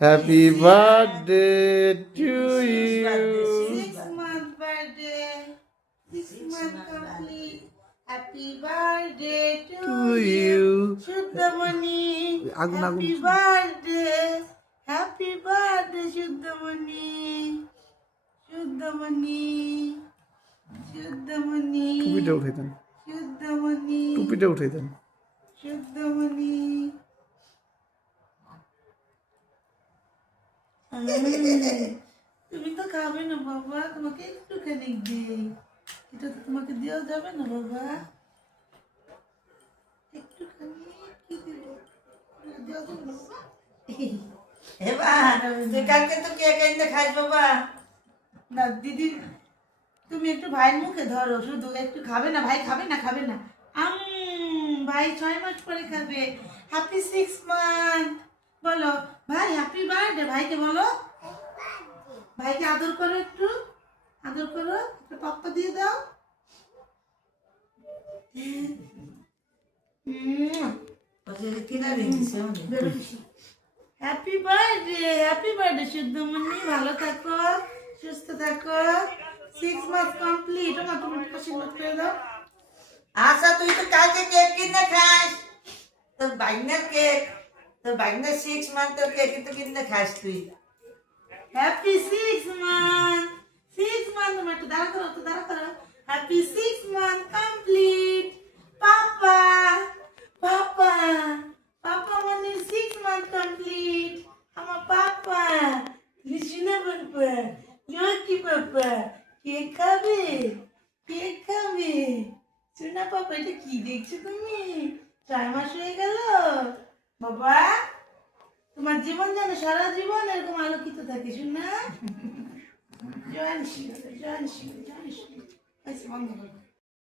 Happy birthday to you. 6 month birthday. 6 month complete. Happy birthday to you. Shuddhamani. Happy birthday. Happy birthday, Shuddhamani. Shuddhamani. Shuddhamani. টুপিটা উঠাই দেন, Shuddhamani. টুপিটা উঠাই দেন। Shuddhamani. তুমি তো খাবে না বাবা, তোমাকে একটুখানি দিই। এটা তো তোমাকে দেওয়া যাবে না বাবা, একটুখানি কি দিব, দেওয়া যাবে না বাবা। এবার তুই কালকে তো কেক এনে খাইস বাবা। না দিদি, তুমি একটু ভাইয়ের মুখে ধরো, শুধু একটু খাবে না, ভাই খাবে না, খাবে না। ভাই 6 মাস পরে খাবে। হ্যাপি 6 মান্থ বলো ভাই, হ্যাপি বার্থডে। ভাইকে বলো, ভাইকে আদর করো, একটু আদর করো, একটা পাপ্পা দিয়ে দাও। হ্যাপি বার্থডে শুদ্ধমণি, ভালো থাকো, সুস্থ থাকো। 6 মাস কমপ্লিট। আমার তুমি আশীর্বাদ করে দাও। আচ্ছা তুই তো কালকে কেক কিনে খাস, তোর বাইনের কেক, তোর বাইনের 6 মান্থের কেক কিন্তু কিনে খাস তুই। Happy 6 month, 6 month. তুমি একটু দাঁড়া করো, একটু দাঁড়া করো। Happy 6 month complete. Papa papa papa মানে 6 মান্থ কমপ্লিট। আমার পাপা লিসিনা পাপা, লক্ষ্মী পাপা। কেক খাবে, কেক খাবে। শোনা পাপা, এটা কি দেখছো তুমি? 4 মাস হয়ে গেল বাবা। তোমার জীবন যেন সারা জীবন এরকম আলোকিত থাকে, শোনা। জয় শ্রী, জয় শ্রী, জয় শ্রী। বন্ধ করো।